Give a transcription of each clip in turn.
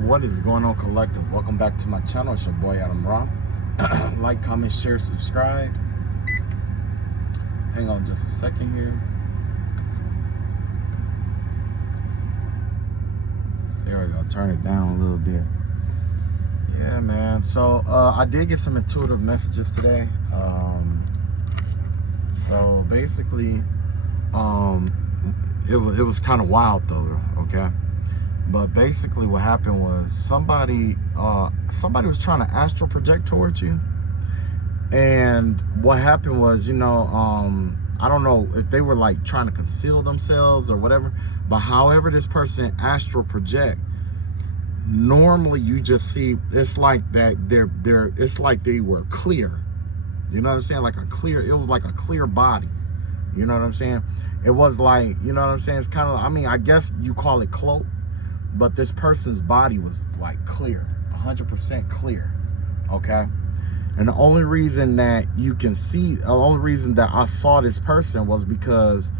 What is going on, collective? Welcome back to my channel. It's your boy Adam Raw. Like, comment, share, subscribe. Hang on just a second here. There we go. Turn it down a little bit. Yeah, man. So I did get some intuitive messages today. So basically, it was kind of wild though. Okay. But basically what happened was somebody was trying to astral project towards you. And what happened was, I don't know if they were like trying to conceal themselves or whatever, but however this person astral project, normally you just see, it's like that it's like they were clear. You know what I'm saying? It was like a clear body. You know what I'm saying? It was like, you know what I'm saying? It's kind of, I guess you call it cloak. But this person's body was like clear, 100% clear, okay? And the only reason that you can see, the only reason that I saw this person was because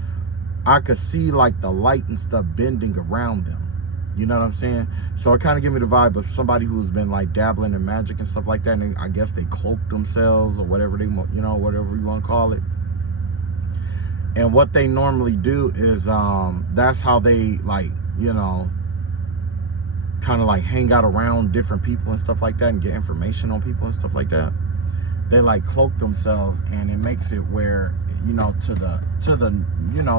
I could see like the light and stuff bending around them. You know what I'm saying? So it kind of gave me the vibe of somebody who's been like dabbling in magic and stuff like that. And I guess they cloaked themselves or whatever they, whatever you want to call it. And what they normally do is, that's how they like, kind of like hang out around different people and stuff like that and get information on people and stuff like that. They like cloak themselves, and it makes it where, to the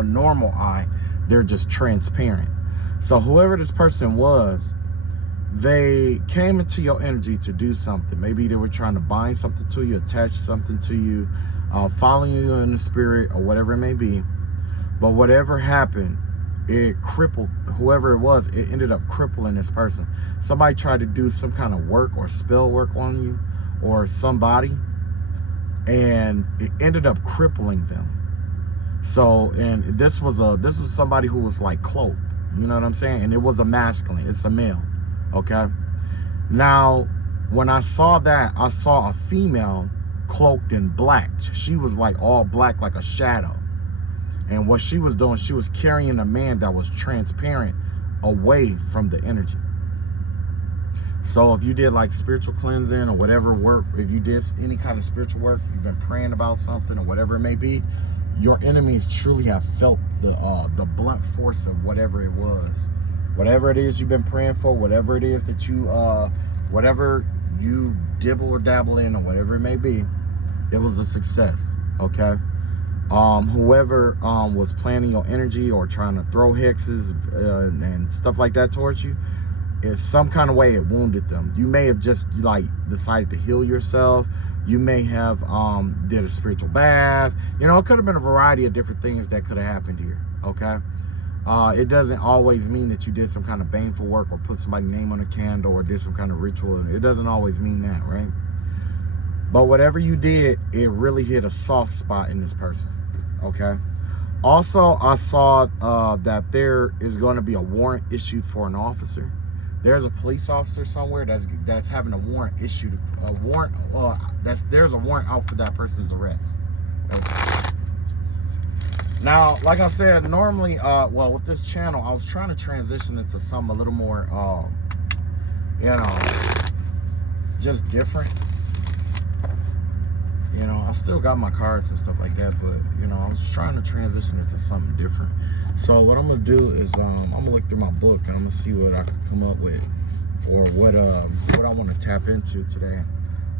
normal eye, they're just transparent. So whoever this person was, they came into your energy to do something. Maybe they were trying to bind something to you, attach something to you, following you in the spirit or whatever it may be. But whatever happened, it crippled whoever it was. It ended up crippling this person. Somebody tried to do some kind of work or spell work on you or somebody, and it ended up crippling them. So, and this was somebody who was like cloaked, you know what I'm saying? And it was a masculine, it's a male, okay? Now, when I saw that, I saw a female cloaked in black. She was like all black, like a shadow. And what she was doing, she was carrying a man that was transparent away from the energy. So if you did like spiritual cleansing or whatever work, if you did any kind of spiritual work, you've been praying about something or whatever it may be, your enemies truly have felt the blunt force of whatever it was. Whatever it is you've been praying for, whatever it is that you, whatever you dibble or dabble in or whatever it may be, it was a success, okay? Whoever was planning your energy or trying to throw hexes and stuff like that towards you, in some kind of way it wounded them. You may have just like decided to heal yourself. You may have did a spiritual bath. It could have been a variety of different things that could have happened here, okay? It doesn't always mean that you did some kind of baneful work or put somebody's name on a candle or did some kind of ritual. It doesn't always mean that, right? But whatever you did, it really hit a soft spot in this person. Okay. Also, I saw that there is going to be a warrant issued for an officer. There's a police officer somewhere that's having a warrant issued. There's a warrant out for that person's arrest. Now, like I said, normally, with this channel, I was trying to transition into something a little more, just different. I still got my cards and stuff like that, but, I was trying to transition into something different. So what I'm going to do is I'm going to look through my book and I'm going to see what I can come up with or what I want to tap into today.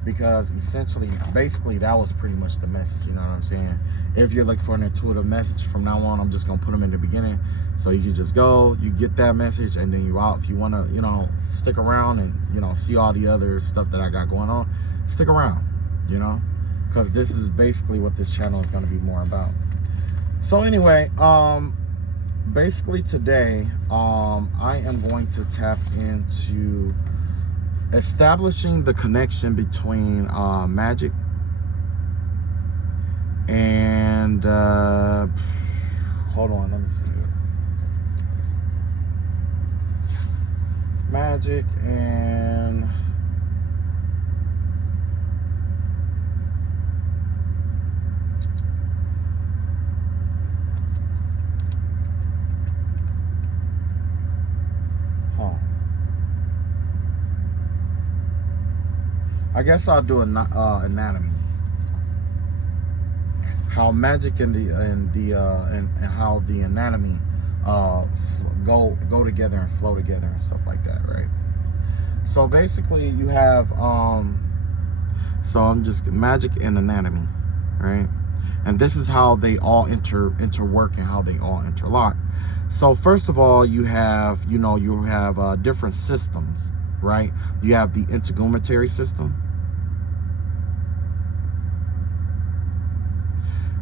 Because essentially, basically, that was pretty much the message, you know what I'm saying? If you're looking for an intuitive message from now on, I'm just going to put them in the beginning. So you can just go, you get that message, and then you're out. If you want to, stick around and, see all the other stuff that I got going on, stick around, because this is basically what this channel is going to be more about. So anyway, basically today, I am going to tap into establishing the connection between magic and hold on, let me see here. Magic and I guess I'll do anatomy. How magic and how the anatomy go together and flow together and stuff like that, right? So basically, you have so I'm just magic and anatomy, right? And this is how they all interwork and how they all interlock. So first of all, you have different systems, right? You have the integumentary system.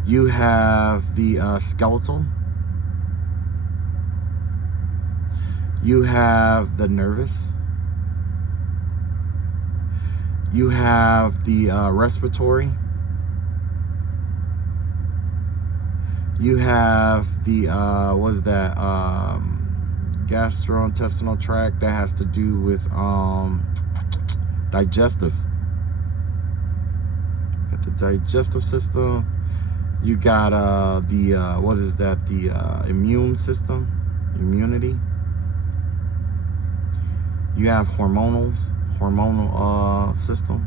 You have the skeletal. You have the nervous. You have the respiratory. You have the gastrointestinal tract that has to do with digestive. Got the digestive system. You got the immune system, immunity. You have hormonal system.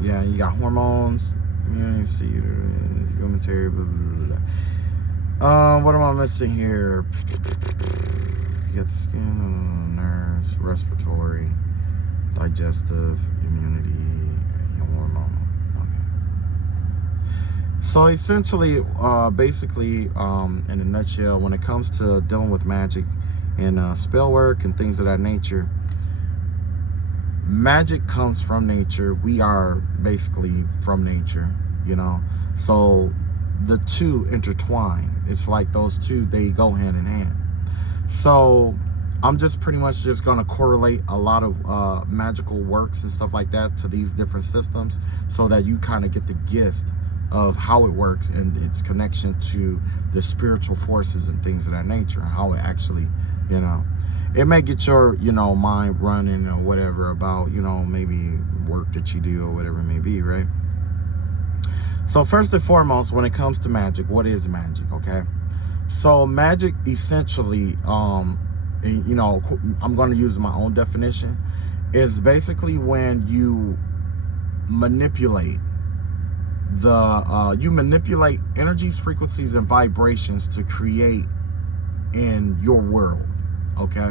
Yeah, you got hormones, immunity, integumentary, blah, blah, blah. What am I missing here? You got the skin, nerves, respiratory, digestive, immunity, hormonal. So essentially, basically, in a nutshell, when it comes to dealing with magic and spell work and things of that nature, magic comes from nature. We are basically from nature, So the two intertwine. It's like those two, they go hand in hand. So I'm just pretty much just going to correlate a lot of magical works and stuff like that to these different systems so that you kind of get the gist of how it works and its connection to the spiritual forces and things of that nature, how it actually, it may get your, mind running or whatever about, maybe work that you do or whatever it may be, right? So first and foremost, when it comes to magic, what is magic, okay? So magic essentially, I'm going to use my own definition, is basically when you manipulate you manipulate energies, frequencies, and vibrations to create in your world, okay?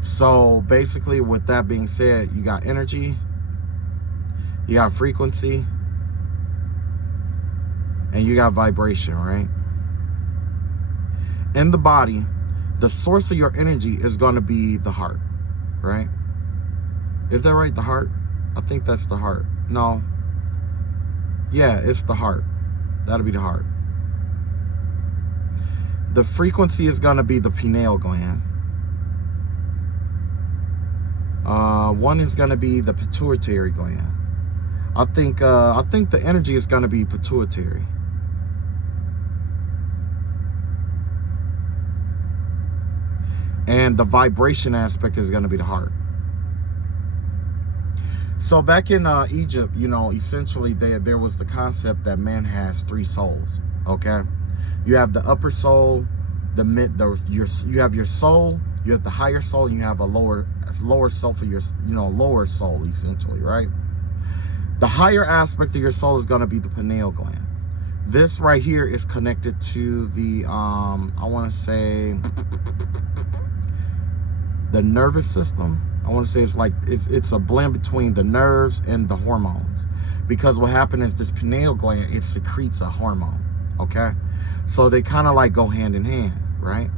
So basically, with that being said, you got energy, you got frequency, and you got vibration, right? In the body, the source of your energy is going to be the heart, right? Is that right? The heart? I think that's the heart. No. Yeah, it's the heart. That'll be the heart. The frequency is going to be the pineal gland. One is going to be the pituitary gland. I think the energy is going to be pituitary. And the vibration aspect is going to be the heart. So back in Egypt, essentially there was the concept that man has three souls. Okay, you have the upper soul, you have your soul, you have the higher soul, and you have a lower soul for your lower soul, essentially, right? The higher aspect of your soul is going to be the pineal gland. This right here is connected to the I want to say the nervous system. I want to say it's a blend between the nerves and the hormones, because what happened is this pineal gland, it secretes a hormone, okay? So they kind of like go hand in hand, right?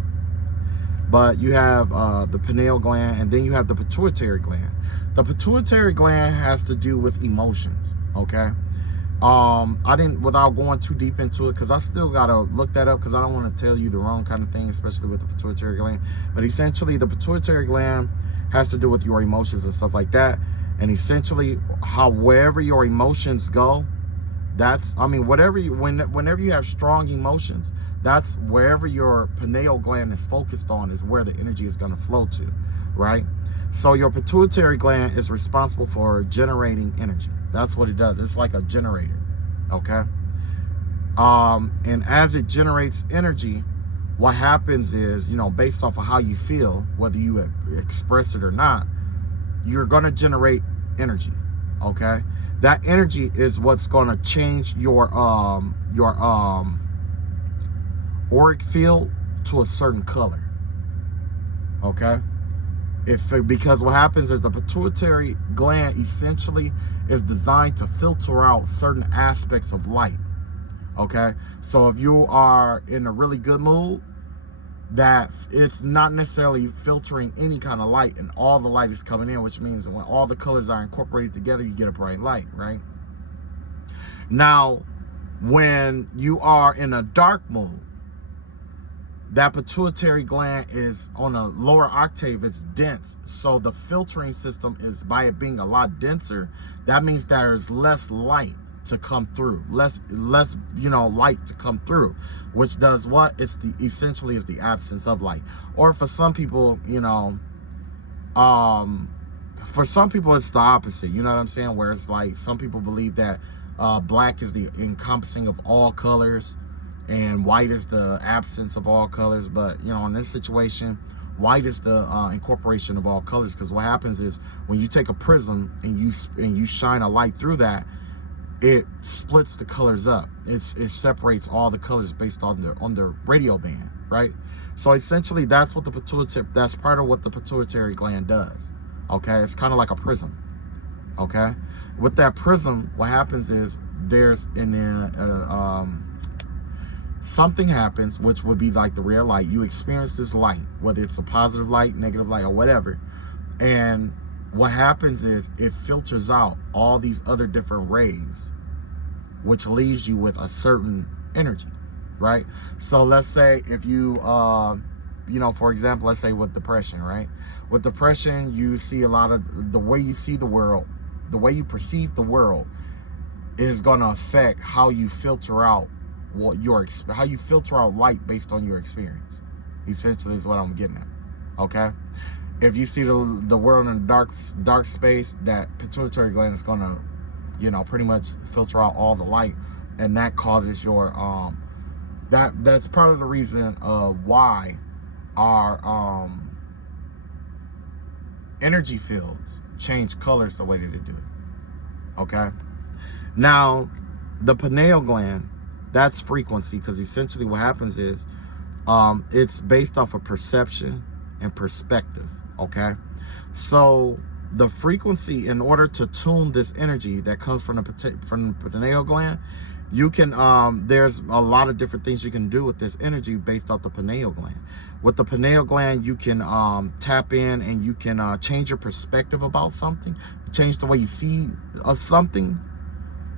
But you have the pineal gland, and then you have the pituitary gland. The pituitary gland has to do with emotions, okay? I didn't, without going too deep into it, because I still got to look that up, because I don't want to tell you the wrong kind of thing, especially with the pituitary gland. But essentially, the pituitary gland has to do with your emotions and stuff like that. And essentially, wherever your emotions go, whenever you have strong emotions, that's wherever your pineal gland is focused on is where the energy is going to flow to, right? So your pituitary gland is responsible for generating energy. That's what it does. It's like a generator, okay? And as it generates energy, what happens is, based off of how you feel, whether you express it or not, you're going to generate energy. Okay, that energy is what's going to change your auric field to a certain color. Okay, because what happens is the pituitary gland essentially is designed to filter out certain aspects of light. Okay, so if you are in a really good mood, that it's not necessarily filtering any kind of light, and all the light is coming in, which means when all the colors are incorporated together, you get a bright light, right? Now, when you are in a dark mood, that pituitary gland is on a lower octave, it's dense. So the filtering system is, by it being a lot denser, that means there's less light to come through, less light to come through, which does what? It's essentially is the absence of light. Or for some people, for some people it's the opposite, you know what I'm saying, where it's like some people believe that black is the encompassing of all colors and white is the absence of all colors. But in this situation, white is the incorporation of all colors, because what happens is when you take a prism and you shine a light through that, it splits the colors up. It separates all the colors based on the radio band, right? So essentially, that's what that's part of what the pituitary gland does. Okay, it's kind of like a prism. Okay, with that prism, what happens is there's something happens, which would be like the real light. You experience this light, whether it's a positive light, negative light, or whatever, and what happens is it filters out all these other different rays, which leaves you with a certain energy, right? So let's say if you, for example, let's say with depression, right? With depression, you see a lot of the way you see the world, the way you perceive the world is going to affect how you filter out how you filter out light based on your experience. Essentially is what I'm getting at, okay? If you see the world in a dark space, that pituitary gland is going to, pretty much filter out all the light, and that causes your that's part of the reason of why our energy fields change colors the way that they do. Okay. Now, the pineal gland, that's frequency, because essentially what happens is it's based off of perception and perspective. Okay, so the frequency, in order to tune this energy that comes from the pineal gland, you can there's a lot of different things you can do with this energy based off the pineal gland. With the pineal gland, you can tap in and you can change your perspective about something, change the way you see something.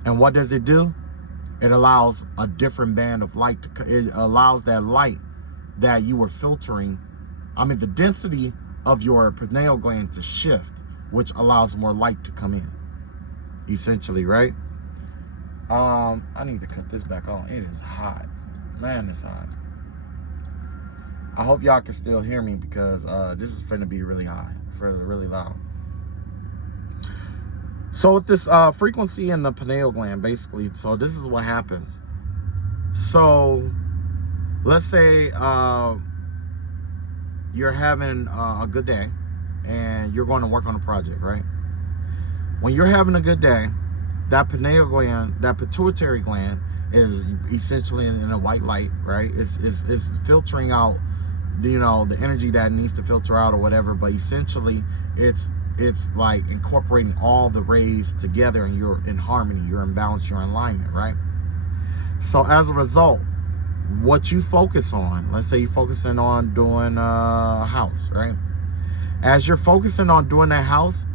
And what does it do? It allows a different band of light it allows that light that you were filtering, the density of your pineal gland to shift, which allows more light to come in, essentially, right? I need to cut this back on. It is hot, man. It's hot. I hope y'all can still hear me, because this is finna be really high, really loud. So with this frequency in the pineal gland, basically, so this is what happens. So let's say you're having a good day and you're going to work on a project, right? When you're having a good day, that pineal gland, that pituitary gland, is essentially in a white light, right? It's filtering out the energy that it needs to filter out or whatever, but essentially it's like incorporating all the rays together, and you're in harmony, you're in balance, you're in alignment, right? So as a result, what you focus on, let's say you're focusing on doing a house, right? As you're focusing on doing that house,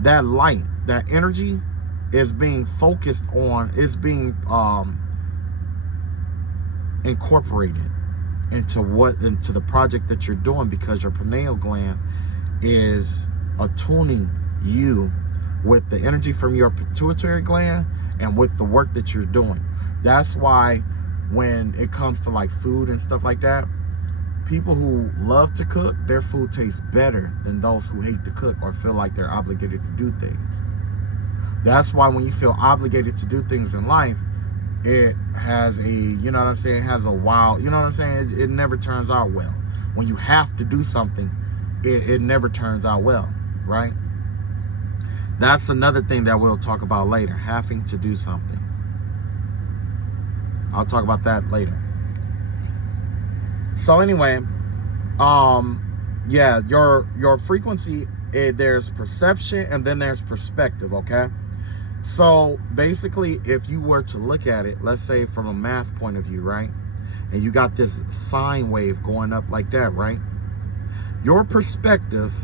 that light, that energy is being focused on, is being incorporated into the project that you're doing, because your pineal gland is attuning you with the energy from your pituitary gland and with the work that you're doing. That's why when it comes to like food and stuff like that, people who love to cook, their food tastes better than those who hate to cook or feel like they're obligated to do things. That's why when you feel obligated to do things in life, it has it has a wild, it never turns out well. When you have to do something, it never turns out well, right? That's another thing that we'll talk about later, having to do something. I'll talk about that later. So anyway, yeah, your frequency, there's perception and then there's perspective, okay? So basically, if you were to look at it, let's say from a math point of view, right? And you got this sine wave going up like that, right? Your perspective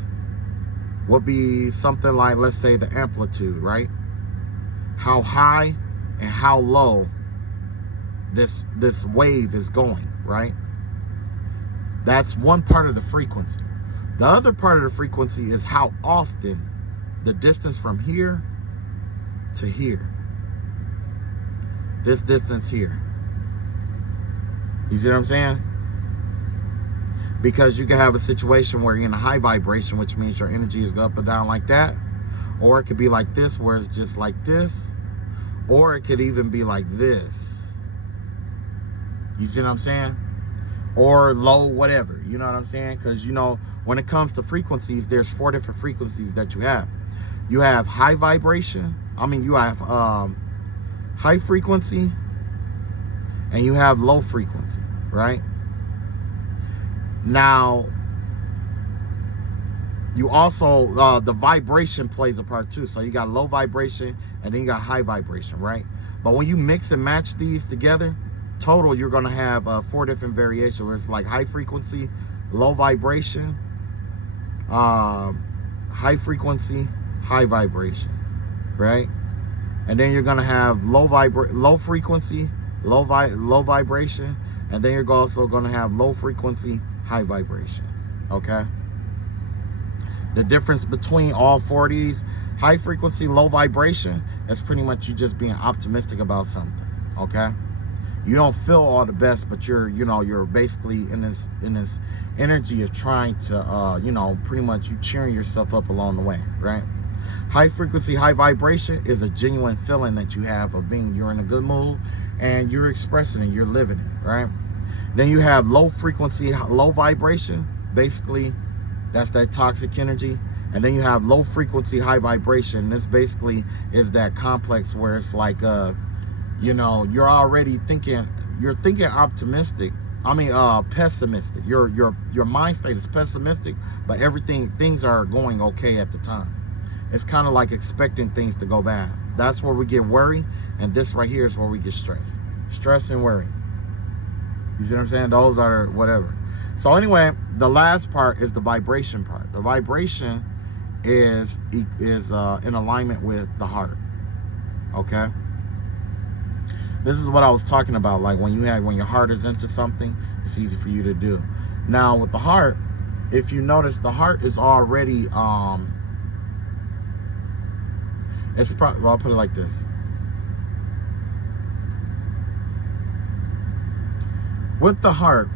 would be something like, let's say, the amplitude, right? How high and how low this wave is going, right? That's one part of the frequency. The other part of the frequency is how often, the distance from here to here. This distance here. You see what I'm saying? Because you can have a situation where you're in a high vibration, which means your energy is up and down like that. Or it could be like this, where it's just like this. Or it could even be like this. You see what I'm saying? Or low, whatever. You know what I'm saying? Because, you know, when it comes to frequencies, there's 4 different frequencies that you have. You have high vibration. You have high frequency. And you have low frequency, right? Now, you also, the vibration plays a part too. So you got low vibration and then you got high vibration, right? But when you mix and match these together, total, you're going to have 4 different variations where it's like high frequency, low vibration, high frequency, high vibration, right? And then you're going to have low frequency, low vibration, and then you're also going to have low frequency, high vibration. Okay? The difference between all 4 of these, high frequency, low vibration, is pretty much you just being optimistic about something. Okay? You don't feel all the best, but you're basically in this energy of trying to pretty much you cheering yourself up along the way, right? High frequency, high vibration is a genuine feeling that you have of you're in a good mood and you're expressing it, you're living it, right? Then you have low frequency, low vibration. Basically, that's that toxic energy. And then you have low frequency, high vibration. This basically is that complex where it's like, you're already thinking, you're thinking optimistic. Pessimistic. Your mind state is pessimistic, but things are going okay at the time. It's kind of like expecting things to go bad. That's where we get worry, and this right here is where we get stress. Stress and worry. You see what I'm saying? Those are whatever. So anyway, the last part is the vibration part. The vibration is in alignment with the heart. Okay? This is what I was talking about. Like when your heart is into something, it's easy for you to do. Now with the heart, if you notice, the heart is already I'll put it like this. With the heart,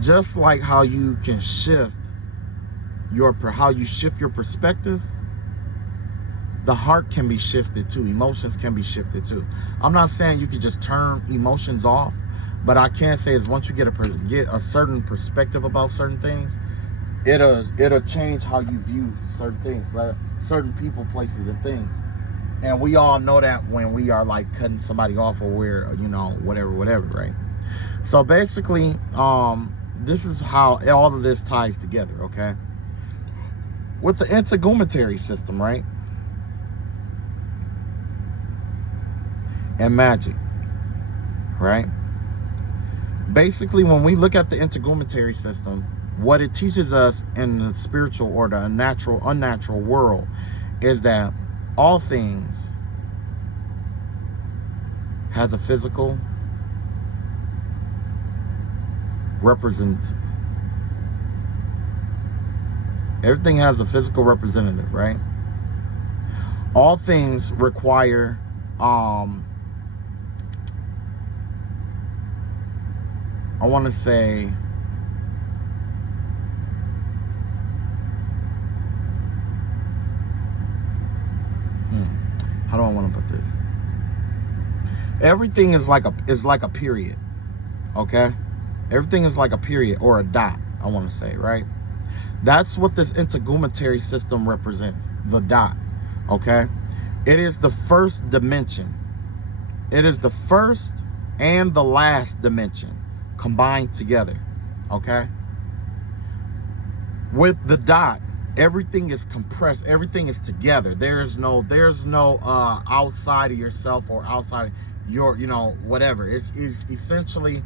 just like how you can shift your perspective, the heart can be shifted too. Emotions can be shifted too. I'm not saying you can just turn emotions off, but I can say is once you get a certain perspective about certain things, it'll change how you view certain things, like certain people, places, and things. And we all know that when we are like cutting somebody off, or we're whatever, right? So basically, this is how all of this ties together, okay? With the integumentary system, right? And magic, right? Basically, when we look at the integumentary system, what it teaches us in the spiritual or the unnatural world is that all things has a physical representative. Everything has a physical representative, right? All things require I want to say how do I want to put this? Everything is like a period. Okay? Everything is like a period or a dot, I want to say, right? That's what this integumentary system represents, the dot, okay? It is the first dimension. It is the first and the last dimension combined together, okay? With the dot, everything is compressed, everything is together. There's no outside of yourself or outside your, whatever. It's essentially,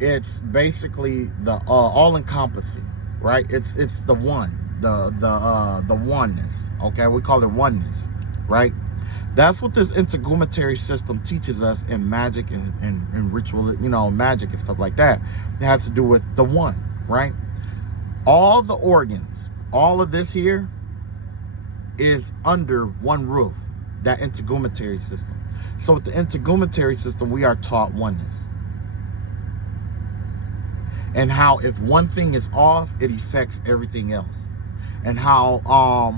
it's basically the all-encompassing, right? It's the one, the oneness, okay? We call it oneness, right? That's what this integumentary system teaches us in magic and ritual, magic and stuff like that. It has to do with the one, right? All the organs, all of this here is under one roof, that integumentary system. So with the integumentary system, we are taught oneness. And how if one thing is off, it affects everything else. And how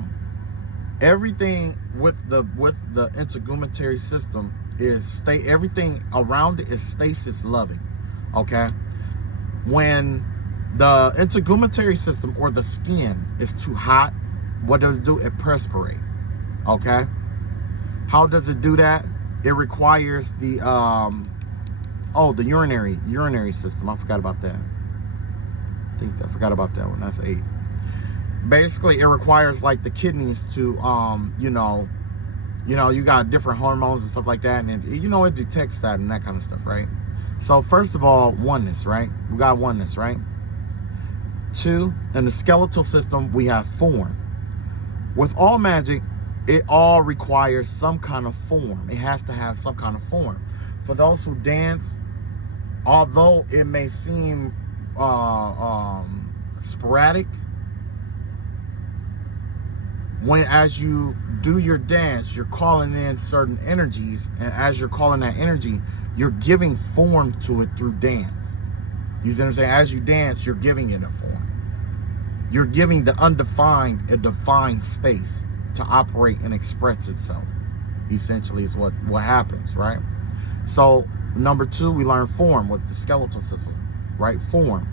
everything with the integumentary system is everything around it is stasis loving. Okay? When the integumentary system or the skin is too hot, what does it do? It perspirate. Okay? How does it do that? It requires the the urinary system. I forgot about that. I forgot about that one. That's 8. Basically, it requires like the kidneys to you got different hormones and stuff like that, and it detects that and that kind of stuff, right? So first of all, oneness, right? We got oneness, right? 2, in the skeletal system, we have form. With all magic, it all requires some kind of form. It has to have some kind of form. For those who dance, although it may seem sporadic, as you do your dance, you're calling in certain energies, and as you're calling that energy, you're giving form to it through dance. You see what I'm saying? As you dance, you're giving it a form. You're giving the undefined a defined space to operate and express itself. Essentially is what happens, right? So number 2, we learn form with the skeletal system, right? Form.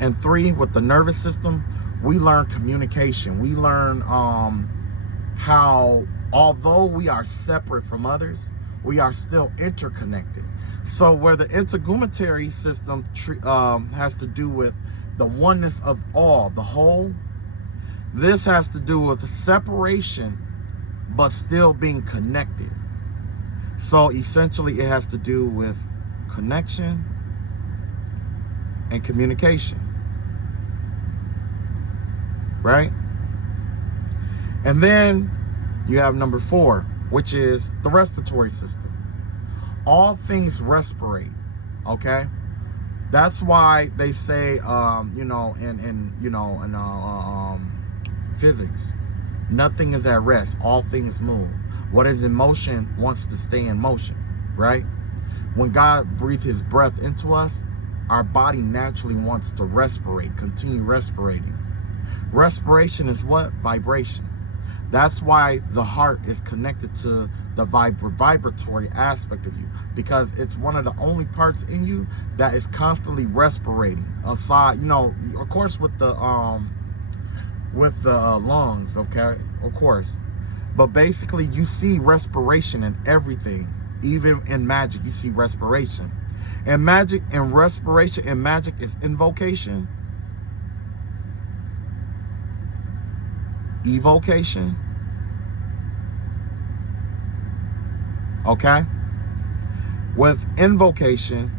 And 3, with the nervous system, we learn communication. We learn how, although we are separate from others, we are still interconnected. So where the integumentary system has to do with the oneness of all, the whole, this has to do with separation, but still being connected. So essentially it has to do with connection and communication. Right? And then you have number 4, which is the respiratory system. All things respirate, okay? That's why they say, in physics, nothing is at rest. All things move. What is in motion wants to stay in motion, right? When God breathed his breath into us, our body naturally wants to respirate, continue respirating. Respiration is what? Vibration. That's why the heart is connected to the vibratory aspect of you, because it's one of the only parts in you that is constantly respirating. Aside, of course, with the lungs, okay, of course, but basically you see respiration in everything. Even in magic, you see respiration. And magic and respiration and magic is invocation, evocation. Okay? With invocation,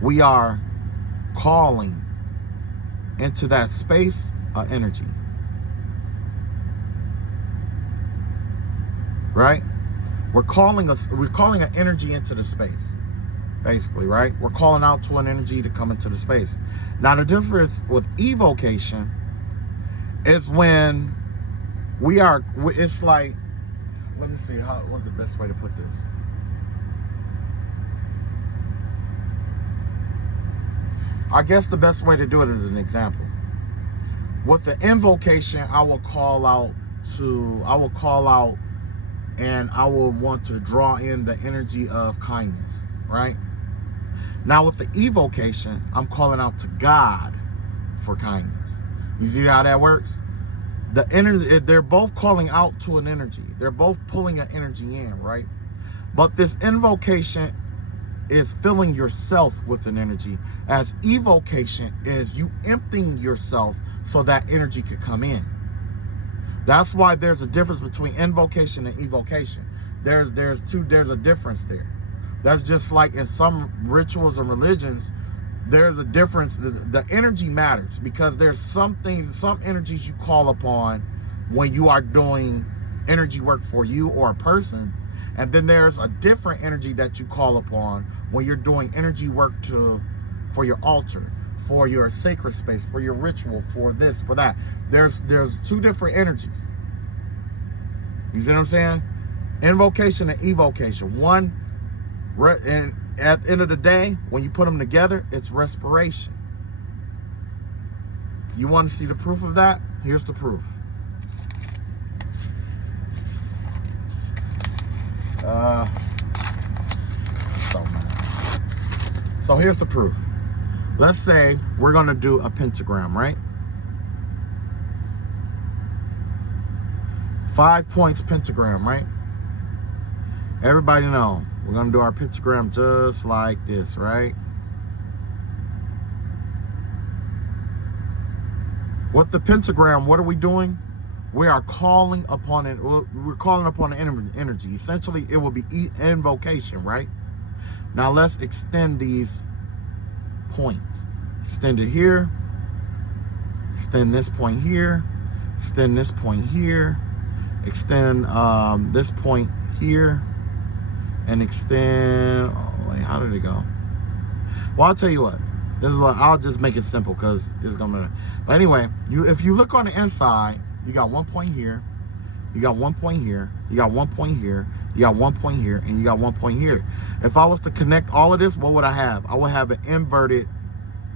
we are calling into that space of energy. Right? We're calling an energy into the space. Basically, right? We're calling out to an energy to come into the space. Now, the difference with evocation is when it's like, let me see, what's the best way to put this? I guess the best way to do it is an example. With the invocation, I will call out and I will want to draw in the energy of kindness, right? Now with the evocation, I'm calling out to God for kindness. You see how that works? The energy, they're both calling out to an energy. They're both pulling an energy in, right? But this invocation is filling yourself with an energy, as evocation is you emptying yourself so that energy could come in. That's why there's a difference between invocation and evocation. There's a difference there. That's just like in some rituals and religions, there's a difference. The energy matters, because there's some things, some energies you call upon when you are doing energy work for you or a person. And then there's a different energy that you call upon when you're doing energy work for your altar, for your sacred space, for your ritual, for this, for that. There's two different energies. You see what I'm saying? Invocation and evocation. One, and at the end of the day, when you put them together, it's respiration. You want to see the proof of that? Here's the proof. So here's the proof. Let's say we're going to do a pentagram, right? 5 points pentagram, right? Everybody know we're going to do our pentagram just like this, right? With the pentagram, what are we doing? We are calling upon it. We're calling upon an energy. Essentially, it will be invocation, right? Now let's extend these points. Extend it here. Extend this point here. Extend this point here. Extend this point here. And extend. Oh wait, how did it go? Well, I'll tell you what. This is what I'll just make it simple because it's gonna. But anyway, if you look on the inside, you got 1 point here. You got 1 point here. You got 1 point here. You got 1 point here, and you got 1 point here. If I was to connect all of this, what would I have? I would have an inverted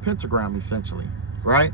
pentagram, essentially, right?